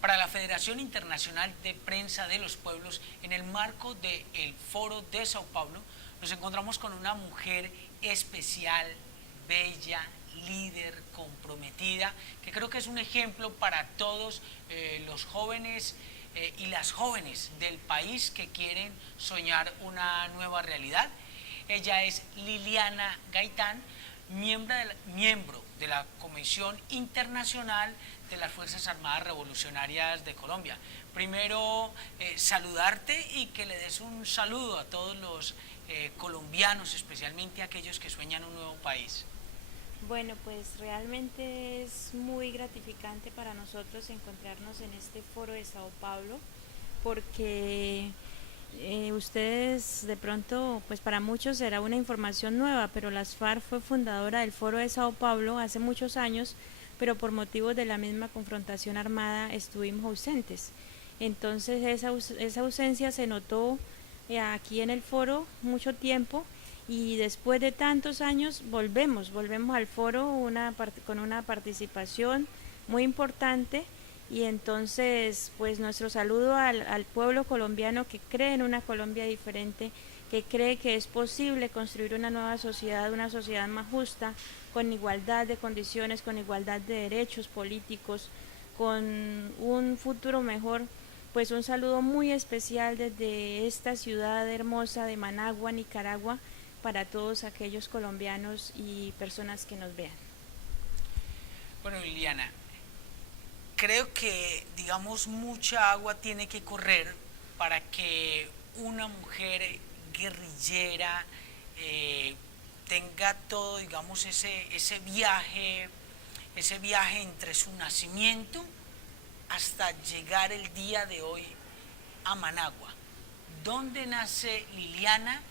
para la Federación Internacional de Prensa de los Pueblos, en el marco del Foro de Sao Paulo, nos encontramos con una mujer especial, bella, líder, comprometida, que creo que es un ejemplo para todos los jóvenes y las jóvenes del país que quieren soñar una nueva realidad. Ella es Liliana Gaitán, miembro de la Comisión Internacional de las Fuerzas Armadas Revolucionarias de Colombia. Primero, saludarte y que le des un saludo a todos los colombianos, especialmente a aquellos que sueñan un nuevo país. Bueno, pues realmente es muy gratificante para nosotros encontrarnos en este foro de Sao Paulo porque ustedes de pronto, pues para muchos será una información nueva, pero las FARC fue fundadora del foro de Sao Paulo hace muchos años, pero por motivos de la misma confrontación armada estuvimos ausentes. Entonces esa ausencia se notó aquí en el foro mucho tiempo y después de tantos años volvemos al foro con una participación muy importante y entonces pues nuestro saludo al pueblo colombiano que cree en una Colombia diferente, que cree que es posible construir una nueva sociedad, una sociedad más justa, con igualdad de condiciones, con igualdad de derechos políticos, con un futuro mejor. Pues un saludo muy especial desde esta ciudad hermosa de Managua, Nicaragua, para todos aquellos colombianos y personas que nos vean. Bueno, Liliana, creo que, digamos, mucha agua tiene que correr para que una mujer guerrillera tenga todo, digamos, ese viaje entre su nacimiento hasta llegar el día de hoy a Managua. ¿Dónde nace Liliana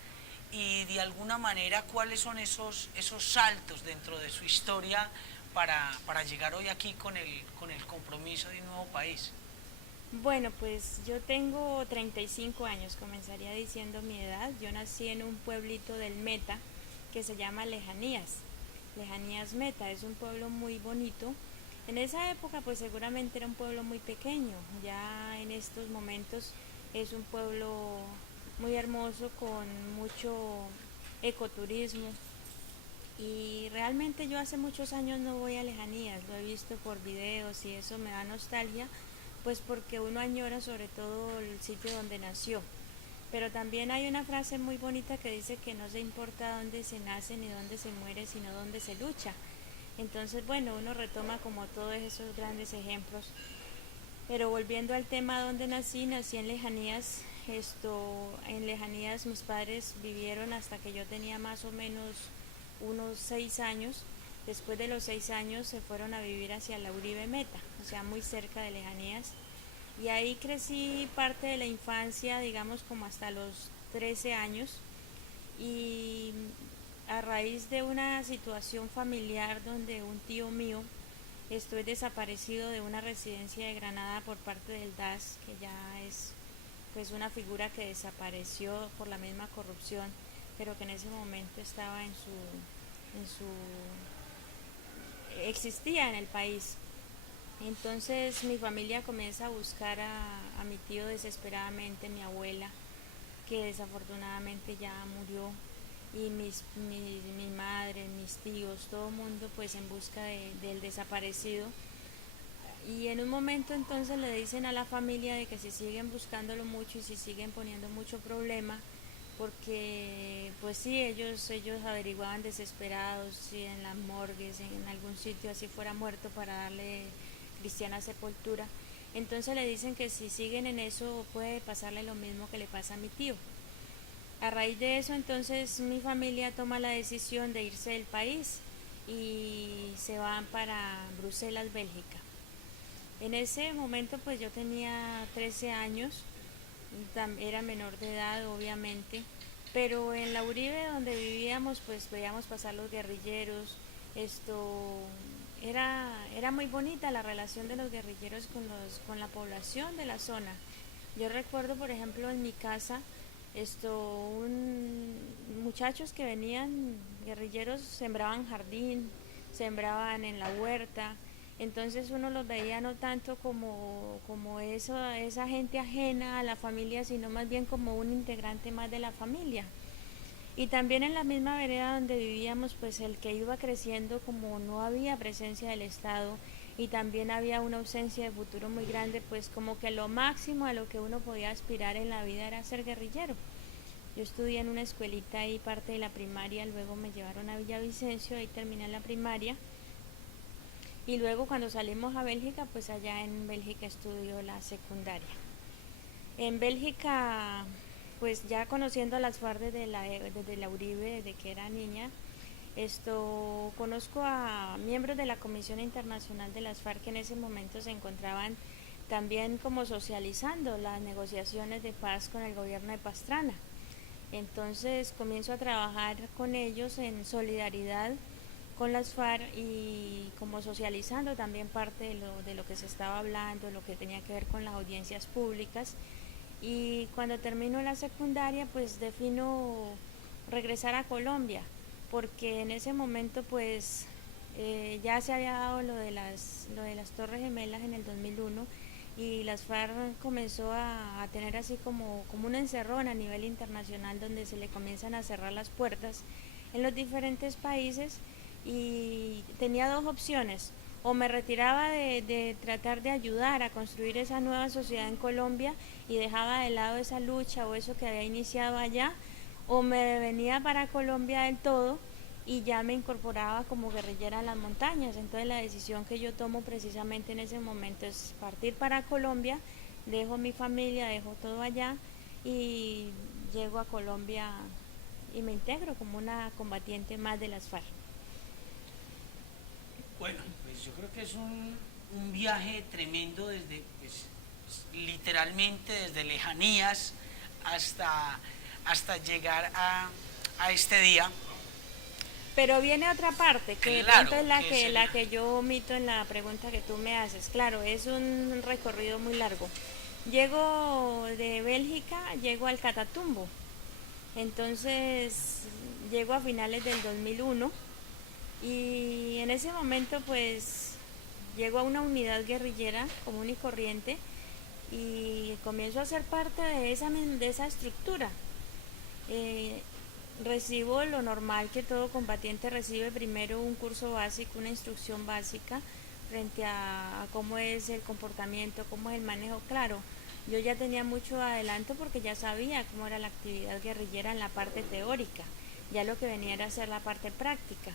y de alguna manera cuáles son esos saltos dentro de su historia para llegar hoy aquí con el compromiso de un nuevo país? Bueno, pues yo tengo 35 años, comenzaría diciendo mi edad. Yo nací en un pueblito del Meta que se llama Lejanías. Lejanías Meta, es un pueblo muy bonito. En esa época pues seguramente era un pueblo muy pequeño, ya en estos momentos es un pueblo muy hermoso con mucho ecoturismo y realmente yo hace muchos años no voy a Lejanías, lo he visto por videos y eso me da nostalgia, pues porque uno añora sobre todo el sitio donde nació. Pero también hay una frase muy bonita que dice que no se importa dónde se nace ni dónde se muere, sino dónde se lucha. Entonces, bueno, uno retoma como todos esos grandes ejemplos. Pero volviendo al tema donde nací en Lejanías. En Lejanías mis padres vivieron hasta que yo tenía más o menos unos 6 años. Después de los 6 años se fueron a vivir hacia la Uribe Meta, o sea, muy cerca de Lejanías. Y ahí crecí parte de la infancia, digamos como hasta los 13 años. Y a raíz de una situación familiar donde un tío mío estoy desaparecido de una residencia de Granada por parte del DAS, que ya es pues una figura que desapareció por la misma corrupción, pero que en ese momento estaba en su existía en el país. Entonces mi familia comienza a buscar a mi tío desesperadamente, mi abuela, que desafortunadamente ya murió, y mi madre, mis tíos, todo el mundo pues en busca del desaparecido. Y en un momento entonces le dicen a la familia de que si siguen buscándolo mucho y si siguen poniendo mucho problema, porque pues sí, ellos averiguaban desesperados si en las morgues, en algún sitio así fuera muerto para darle cristiana sepultura. Entonces le dicen que si siguen en eso puede pasarle lo mismo que le pasa a mi tío. A raíz de eso entonces mi familia toma la decisión de irse del país y se van para Bruselas, Bélgica. En ese momento pues yo tenía 13 años, era menor de edad obviamente, pero en la Uribe donde vivíamos pues veíamos pasar los guerrilleros. esto era muy bonita la relación de los guerrilleros con la población de la zona. Yo recuerdo por ejemplo en mi casa muchachos que venían guerrilleros sembraban jardín, sembraban en la huerta, Entonces uno los veía no tanto como eso, esa gente ajena a la familia, sino más bien como un integrante más de la familia. Y también en la misma vereda donde vivíamos, pues el que iba creciendo, como no había presencia del Estado y también había una ausencia de futuro muy grande, pues como que lo máximo a lo que uno podía aspirar en la vida era ser guerrillero. Yo estudié en una escuelita ahí parte de la primaria, luego me llevaron a Villavicencio, ahí terminé la primaria. Y luego cuando salimos a Bélgica, pues allá en Bélgica estudió la secundaria. En Bélgica, pues ya conociendo a las FARC desde la Uribe, desde que era niña, conozco a miembros de la Comisión Internacional de las FARC que en ese momento se encontraban también como socializando las negociaciones de paz con el gobierno de Pastrana. Entonces comienzo a trabajar con ellos en solidaridad con las FARC y como socializando también parte de lo que se estaba hablando, lo que tenía que ver con las audiencias públicas. Y cuando termino la secundaria, pues defino regresar a Colombia, porque en ese momento pues ya se había dado lo de las Torres Gemelas en el 2001 y las FARC comenzó a tener así como una encerrona a nivel internacional donde se le comienzan a cerrar las puertas en los diferentes países y tenía dos opciones: o me retiraba de tratar de ayudar a construir esa nueva sociedad en Colombia y dejaba de lado esa lucha o eso que había iniciado allá, o me venía para Colombia del todo y ya me incorporaba como guerrillera en las montañas. Entonces la decisión que yo tomo precisamente en ese momento es partir para Colombia, dejo mi familia, dejo todo allá y llego a Colombia y me integro como una combatiente más de las FARC. Bueno, pues yo creo que es un viaje tremendo desde, pues, literalmente desde lejanías hasta llegar a este día. Pero viene otra parte, que Claro, pronto es la que yo omito en la pregunta que tú me haces. Claro, es un recorrido muy largo. Llego de Bélgica, llego al Catatumbo. Entonces, llego a finales del 2001 y en ese momento pues llego a una unidad guerrillera común y corriente y comienzo a ser parte de esa estructura. Recibo lo normal que todo combatiente recibe: primero un curso básico, una instrucción básica frente a cómo es el comportamiento, cómo es el manejo. Claro, yo ya tenía mucho adelanto porque ya sabía cómo era la actividad guerrillera en la parte teórica, ya lo que venía era hacer la parte práctica.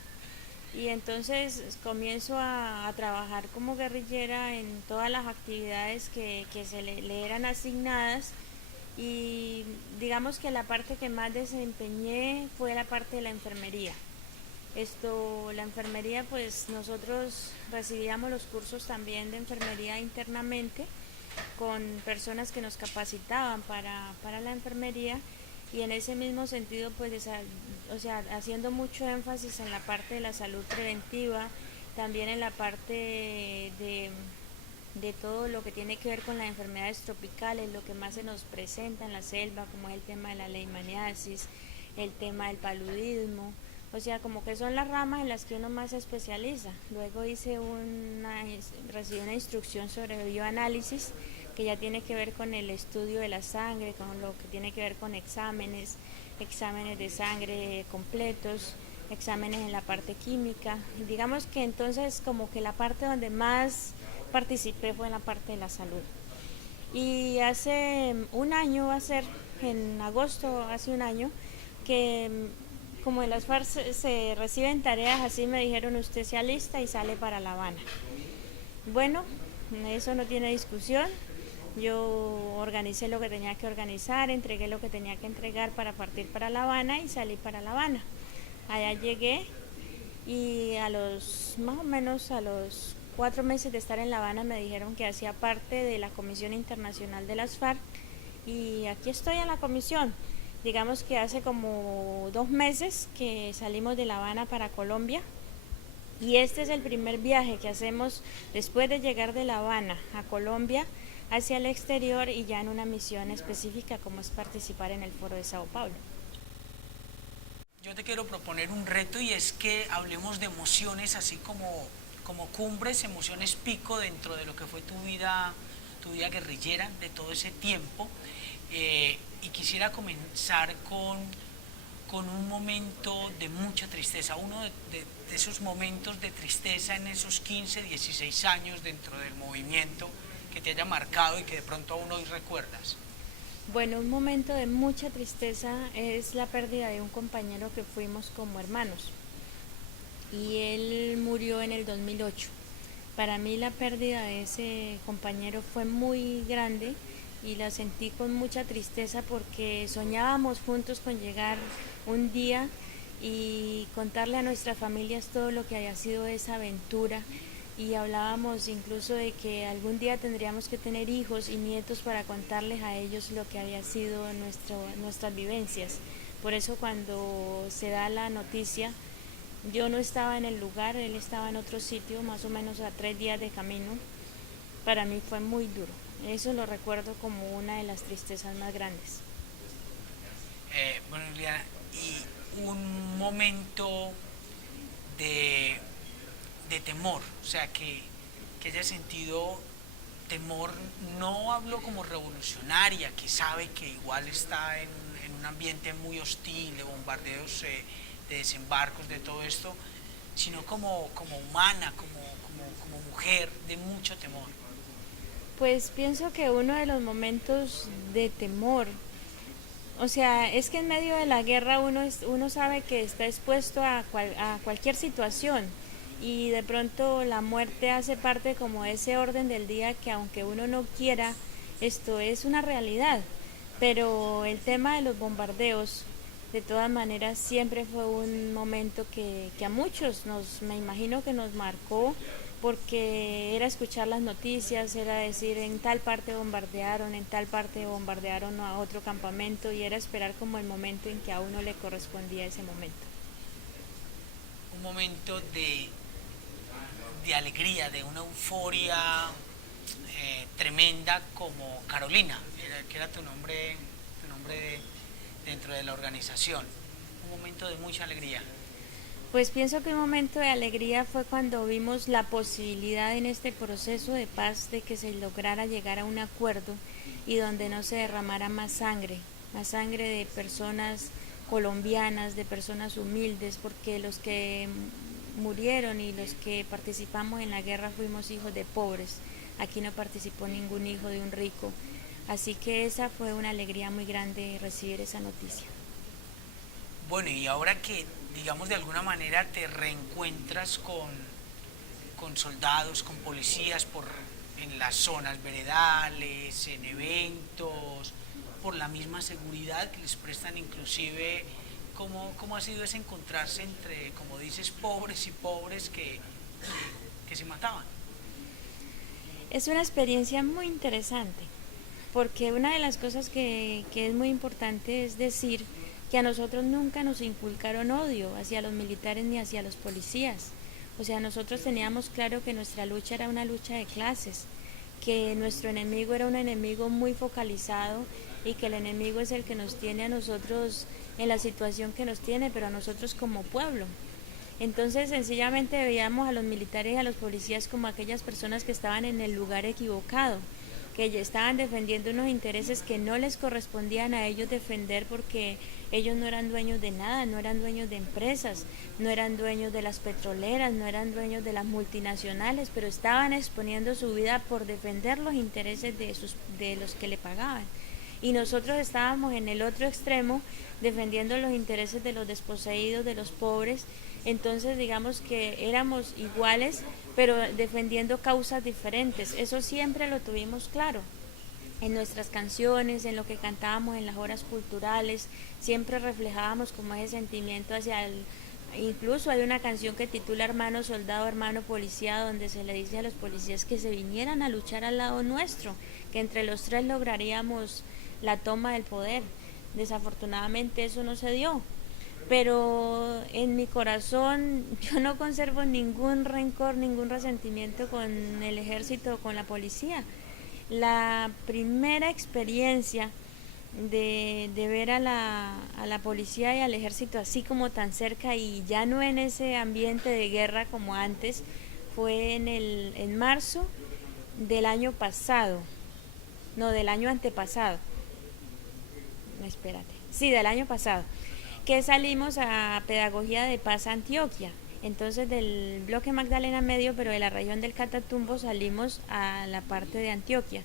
Y entonces comienzo a trabajar como guerrillera en todas las actividades que le eran asignadas. Y digamos que la parte que más desempeñé fue la parte de la enfermería. La enfermería, pues nosotros recibíamos los cursos también de enfermería internamente con personas que nos capacitaban para la enfermería, y en ese mismo sentido pues haciendo mucho énfasis en la parte de la salud preventiva, también en la parte de todo lo que tiene que ver con las enfermedades tropicales, lo que más se nos presenta en la selva, como es el tema de la leishmaniasis, el tema del paludismo, o sea, como que son las ramas en las que uno más se especializa. Luego recibí una instrucción sobre bioanálisis, que ya tiene que ver con el estudio de la sangre, con lo que tiene que ver con exámenes de sangre completos, exámenes en la parte química. Digamos que entonces como que la parte donde más participé fue en la parte de la salud. Y hace un año, va a ser en agosto, hace un año, que como en las FARC se reciben tareas así, me dijeron: usted se alista y sale para La Habana. Bueno, eso no tiene discusión. Yo organicé lo que tenía que organizar, entregué lo que tenía que entregar para partir para La Habana y salí para La Habana. Allá llegué y más o menos a los 4 meses de estar en La Habana me dijeron que hacía parte de la Comisión Internacional de las FARC, y aquí estoy en la comisión. Digamos que hace como 2 meses que salimos de La Habana para Colombia, y este es el primer viaje que hacemos después de llegar de La Habana a Colombia hacia el exterior, y ya en una misión específica como es participar en el Foro de Sao Paulo. Yo te quiero proponer un reto, y es que hablemos de emociones así como como cumbres, emociones pico dentro de lo que fue tu vida guerrillera de todo ese tiempo. Y quisiera comenzar con un momento de mucha tristeza, uno de esos momentos de tristeza en esos 15, 16 años dentro del movimiento que te haya marcado y que de pronto aún hoy recuerdas. Bueno, un momento de mucha tristeza es la pérdida de un compañero que fuimos como hermanos y él murió en el 2008. Para mí la pérdida de ese compañero fue muy grande y la sentí con mucha tristeza porque soñábamos juntos con llegar un día y contarle a nuestras familias todo lo que haya sido esa aventura, y hablábamos incluso de que algún día tendríamos que tener hijos y nietos para contarles a ellos lo que había sido nuestras vivencias. Por eso cuando se da la noticia, yo no estaba en el lugar, él estaba en otro sitio, más o menos a 3 días de camino. Para mí fue muy duro. Eso lo recuerdo como una de las tristezas más grandes. Bueno, Liliana, y un momento de, de temor, o sea, que haya sentido temor, no hablo como revolucionaria, que sabe que igual está en un ambiente muy hostil, de bombardeos, de desembarcos, de todo esto, sino como humana, como mujer, de mucho temor. Pues pienso que uno de los momentos de temor, o sea, es que en medio de la guerra uno sabe que está expuesto a cualquier situación, y de pronto la muerte hace parte como de ese orden del día que aunque uno no quiera, esto es una realidad. Pero el tema de los bombardeos, de todas maneras, siempre fue un momento que a muchos me imagino que nos marcó, porque era escuchar las noticias, era decir en tal parte bombardearon, en tal parte bombardearon a otro campamento, y era esperar como el momento en que a uno le correspondía ese momento. Un momento de alegría, de una euforia tremenda como Carolina, que era tu nombre dentro de la organización. Un momento de mucha alegría. Pues pienso que un momento de alegría fue cuando vimos la posibilidad en este proceso de paz de que se lograra llegar a un acuerdo y donde no se derramara más sangre de personas colombianas, de personas humildes, porque los que murieron y los que participamos en la guerra fuimos hijos de pobres. Aquí no participó ningún hijo de un rico. Así que esa fue una alegría muy grande recibir esa noticia. Bueno, y ahora que, digamos, de alguna manera te reencuentras con soldados, con policías en las zonas veredales, en eventos, por la misma seguridad que les prestan inclusive, ¿cómo ha sido ese encontrarse entre, como dices, pobres y pobres que se mataban? Es una experiencia muy interesante, porque una de las cosas que es muy importante es decir que a nosotros nunca nos inculcaron odio hacia los militares ni hacia los policías. O sea, nosotros teníamos claro que nuestra lucha era una lucha de clases, que nuestro enemigo era un enemigo muy focalizado y que el enemigo es el que nos tiene a nosotros en la situación que nos tiene, pero a nosotros como pueblo. Entonces sencillamente veíamos a los militares y a los policías como aquellas personas que estaban en el lugar equivocado, que ya estaban defendiendo unos intereses que no les correspondían a ellos defender, porque ellos no eran dueños de nada, no eran dueños de empresas, no eran dueños de las petroleras, no eran dueños de las multinacionales, pero estaban exponiendo su vida por defender los intereses de los que le pagaban. Y nosotros estábamos en el otro extremo defendiendo los intereses de los desposeídos, de los pobres. Entonces digamos que éramos iguales, pero defendiendo causas diferentes. Eso siempre lo tuvimos claro. En nuestras canciones, en lo que cantábamos en las horas culturales, siempre reflejábamos como ese sentimiento hacia el... Incluso hay una canción que titula Hermano Soldado, Hermano Policía, donde se le dice a los policías que se vinieran a luchar al lado nuestro, que entre los tres lograríamos la toma del poder. Desafortunadamente eso no se dio, pero en mi corazón yo no conservo ningún rencor, ningún resentimiento con el ejército o con la policía. La primera experiencia de ver a la policía y al ejército así como tan cerca y ya no en ese ambiente de guerra como antes, fue en marzo del año pasado, no, del año antepasado, espérate, sí, del año pasado, que salimos a Pedagogía de Paz Antioquia. Entonces del bloque Magdalena Medio, pero de la región del Catatumbo, salimos a la parte de Antioquia.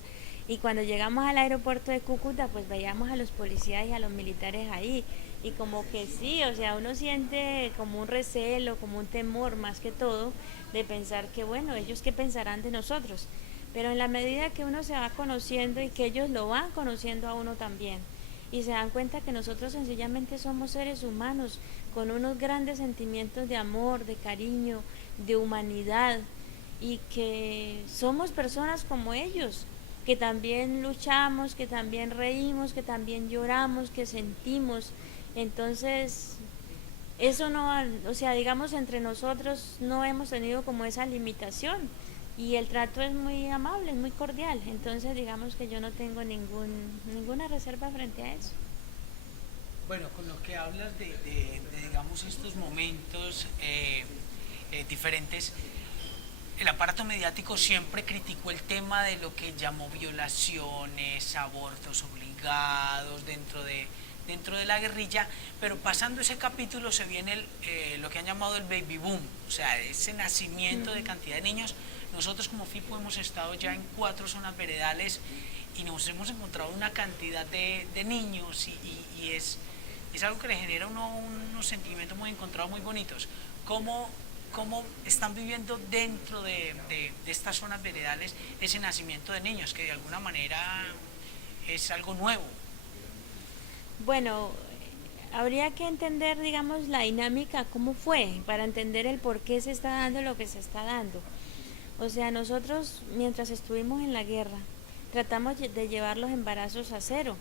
Y cuando llegamos al aeropuerto de Cúcuta, pues veíamos a los policías y a los militares ahí. Y como que sí, o sea, uno siente como un recelo, como un temor más que todo, de pensar que bueno, ellos qué pensarán de nosotros. Pero en la medida que uno se va conociendo y que ellos lo van conociendo a uno también, y se dan cuenta que nosotros sencillamente somos seres humanos con unos grandes sentimientos de amor, de cariño, de humanidad, y que somos personas como ellos, que también luchamos, que también reímos, que también lloramos, que sentimos. Entonces, eso no, o sea, digamos, entre nosotros no hemos tenido como esa limitación, y el trato es muy amable, es muy cordial. Entonces, digamos que yo no tengo ninguna reserva frente a eso. Bueno, con lo que hablas digamos, estos momentos diferentes, el aparato mediático siempre criticó el tema de lo que llamó violaciones, abortos obligados dentro de la guerrilla, pero pasando ese capítulo se viene lo que han llamado el baby boom, o sea, ese nacimiento de cantidad de niños. Nosotros como FIPO hemos estado ya en 4 zonas veredales y nos hemos encontrado una cantidad de niños y es algo que le genera unos sentimientos muy encontrados, muy bonitos. ¿Cómo están viviendo dentro de estas zonas veredales ese nacimiento de niños, que de alguna manera es algo nuevo? Bueno, habría que entender, digamos, la dinámica, cómo fue, para entender el por qué se está dando lo que se está dando. O sea, nosotros, mientras estuvimos en la guerra, tratamos de llevar los embarazos a cero.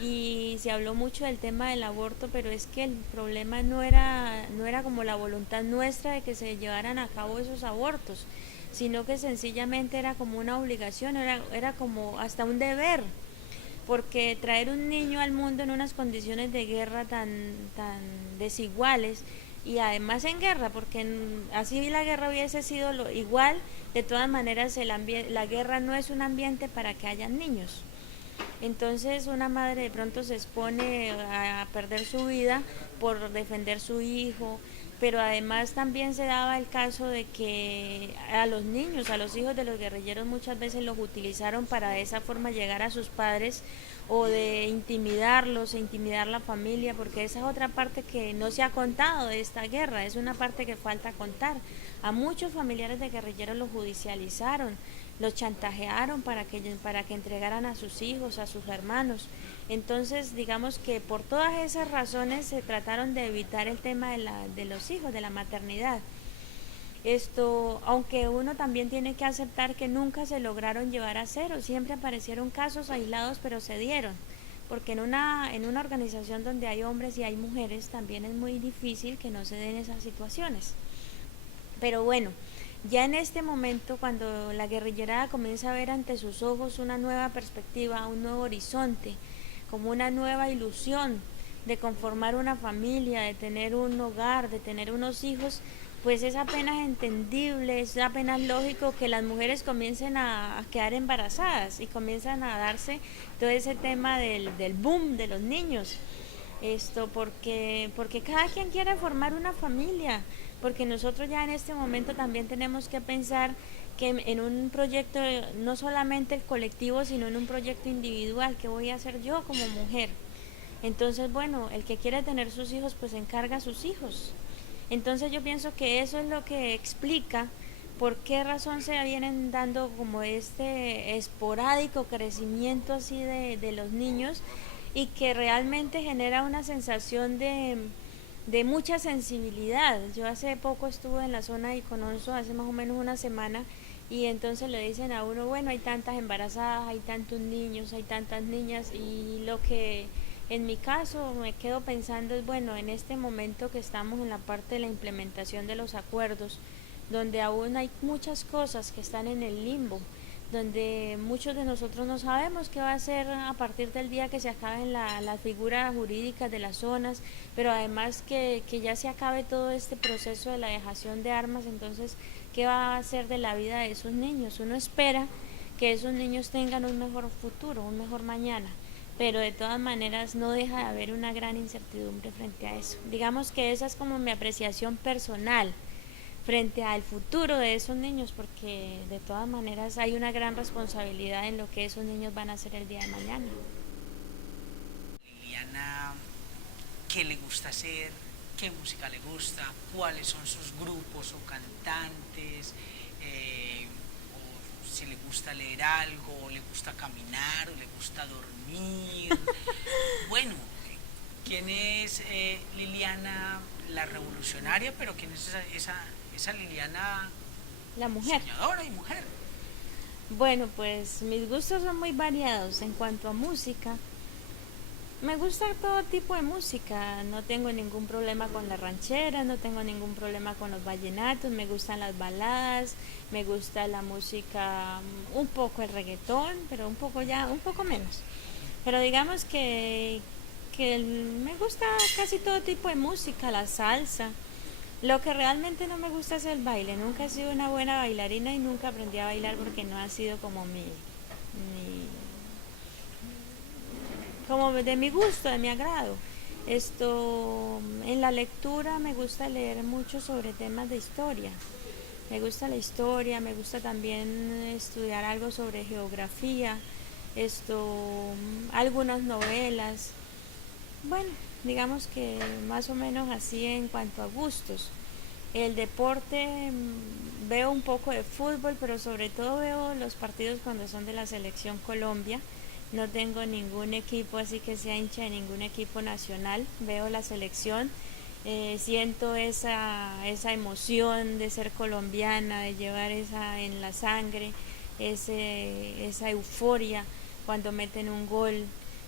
Y se habló mucho del tema del aborto, pero es que el problema no era como la voluntad nuestra de que se llevaran a cabo esos abortos, sino que sencillamente era como una obligación, era como hasta un deber, porque traer un niño al mundo en unas condiciones de guerra tan desiguales, y además en guerra, porque así la guerra hubiese sido igual, de todas maneras la guerra no es un ambiente para que hayan niños. Entonces una madre de pronto se expone a perder su vida por defender su hijo, pero además también se daba el caso de que a los niños, a los hijos de los guerrilleros, muchas veces los utilizaron para de esa forma llegar a sus padres, o de intimidarlos e intimidar la familia, porque esa es otra parte que no se ha contado de esta guerra, es una parte que falta contar. A muchos familiares de guerrilleros los judicializaron, los chantajearon para que entregaran a sus hijos, a sus hermanos. Entonces, digamos que por todas esas razones se trataron de evitar el tema de los hijos, de la maternidad. Aunque uno también tiene que aceptar que nunca se lograron llevar a cero, siempre aparecieron casos aislados, pero se dieron, porque en una organización donde hay hombres y hay mujeres también es muy difícil que no se den esas situaciones. Pero bueno, ya en este momento, cuando la guerrillerada comienza a ver ante sus ojos una nueva perspectiva, un nuevo horizonte, como una nueva ilusión de conformar una familia, de tener un hogar, de tener unos hijos, pues es apenas entendible, es apenas lógico que las mujeres comiencen a quedar embarazadas y comienzan a darse todo ese tema del boom de los niños. Porque cada quien quiere formar una familia, porque nosotros ya en este momento también tenemos que pensar que en un proyecto, no solamente el colectivo, sino en un proyecto individual, ¿qué voy a hacer yo como mujer? Entonces, bueno, el que quiere tener sus hijos, pues encarga a sus hijos. Entonces yo pienso que eso es lo que explica por qué razón se vienen dando como este esporádico crecimiento así de los niños, y que realmente genera una sensación de mucha sensibilidad. Yo hace poco estuve en la zona de Icononso, hace más o menos una semana, y entonces le dicen a uno, bueno, hay tantas embarazadas, hay tantos niños, hay tantas niñas, y lo que en mi caso me quedo pensando es, bueno, en este momento que estamos en la parte de la implementación de los acuerdos, donde aún hay muchas cosas que están en el limbo, donde muchos de nosotros no sabemos qué va a hacer a partir del día que se acaben las figuras jurídicas de las zonas, pero además que ya se acabe todo este proceso de la dejación de armas. Entonces ¿qué va a hacer de la vida de esos niños? Uno espera que esos niños tengan un mejor futuro, un mejor mañana, pero de todas maneras no deja de haber una gran incertidumbre frente a eso. Digamos que esa es como mi apreciación personal frente al futuro de esos niños, porque de todas maneras hay una gran responsabilidad en lo que esos niños van a hacer el día de mañana. Liliana, ¿qué le gusta hacer? ¿Qué música le gusta? ¿Cuáles son sus grupos o cantantes? O si le gusta leer algo, o le gusta caminar, o le gusta dormir. Bueno, ¿quién es Liliana la revolucionaria? Pero ¿quién es esa Liliana La mujer. soñadora y mujer? Bueno, pues mis gustos son muy variados en cuanto a música. Me gusta todo tipo de música, no tengo ningún problema con la ranchera, no tengo ningún problema con los vallenatos, me gustan las baladas, me gusta la música, un poco el reggaetón, pero un poco ya, un poco menos. Pero digamos que me gusta casi todo tipo de música, la salsa. Lo que realmente no me gusta es el baile, nunca he sido una buena bailarina y nunca aprendí a bailar porque no ha sido como como de mi gusto, de mi agrado. Esto, en la lectura me gusta leer mucho sobre temas de historia. Me gusta la historia, me gusta también estudiar algo sobre geografía, algunas novelas. Bueno, digamos que más o menos así en cuanto a gustos. El deporte, veo un poco de fútbol, pero sobre todo veo los partidos cuando son de la selección Colombia. No tengo ningún equipo así que sea hincha de ningún equipo nacional. Veo la selección, siento esa emoción de ser colombiana, de llevar esa en la sangre, esa euforia cuando meten un gol.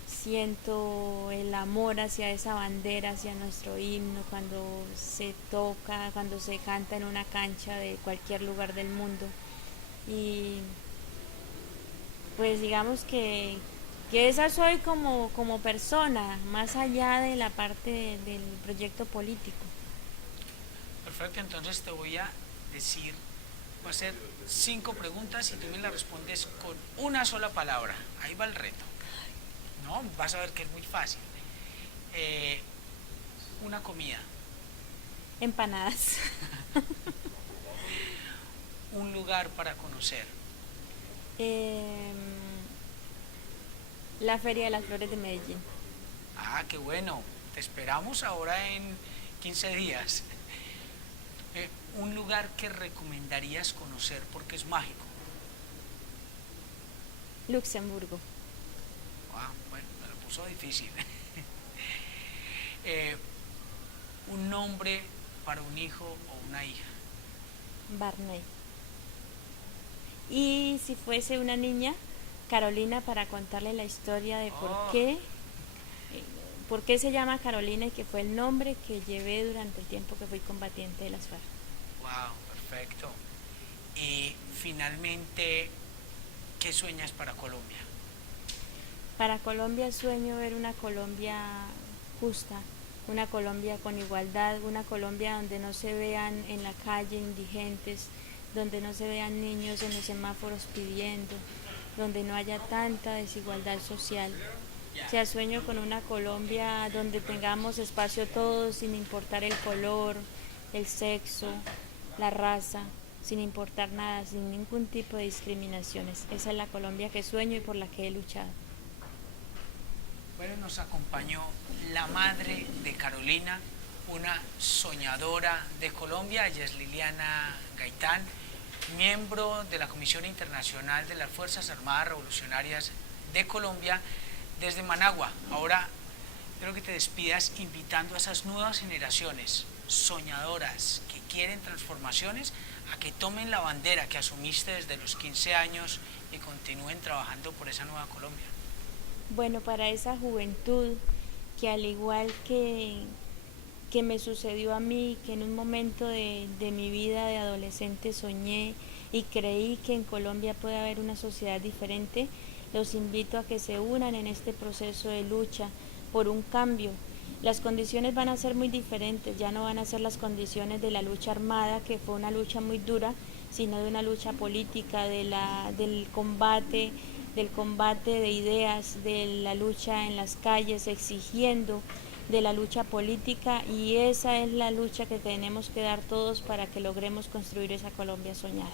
Siento el amor hacia esa bandera, hacia nuestro himno, cuando se toca, cuando se canta en una cancha de cualquier lugar del mundo. Y pues digamos que esa soy como persona, más allá de la parte del proyecto político. Perfecto, entonces te voy a decir, voy a hacer 5 preguntas y tú me las respondes con una sola palabra. Ahí va el reto. No, vas a ver que es muy fácil. Una comida. Empanadas. Un lugar para conocer. Em, la Feria de las Flores de Medellín. Ah, qué bueno. Te esperamos ahora en 15 días. Un lugar que recomendarías conocer porque es mágico. Luxemburgo. Ah, bueno, me lo puso difícil. Un nombre para un hijo o una hija. Barney. Y si fuese una niña, Carolina, para contarle la historia de por qué se llama Carolina y que fue el nombre que llevé durante el tiempo que fui combatiente de las FARC. Wow, perfecto. Y finalmente, ¿qué sueñas para Colombia? Para Colombia sueño ver una Colombia justa, una Colombia con igualdad, una Colombia donde no se vean en la calle indigentes, donde no se vean niños en los semáforos pidiendo, donde no haya tanta desigualdad social. O sea, sueño con una Colombia donde tengamos espacio todos, sin importar el color, el sexo, la raza, sin importar nada, sin ningún tipo de discriminaciones. Esa es la Colombia que sueño y por la que he luchado. Bueno, nos acompañó la madre de Carolina, una soñadora de Colombia. Ella es Liliana Gaitán, miembro de la Comisión Internacional de las Fuerzas Armadas Revolucionarias de Colombia desde Managua. Ahora quiero que te despidas invitando a esas nuevas generaciones soñadoras que quieren transformaciones a que tomen la bandera que asumiste desde los 15 años y continúen trabajando por esa nueva Colombia. Bueno, para esa juventud que al igual que me sucedió a mí, que en un momento de mi vida de adolescente soñé y creí que en Colombia puede haber una sociedad diferente, los invito a que se unan en este proceso de lucha por un cambio. Las condiciones van a ser muy diferentes, ya no van a ser las condiciones de la lucha armada, que fue una lucha muy dura, sino de una lucha política, del combate de ideas, de la lucha en las calles, exigiendo, de la lucha política, y esa es la lucha que tenemos que dar todos para que logremos construir esa Colombia soñada.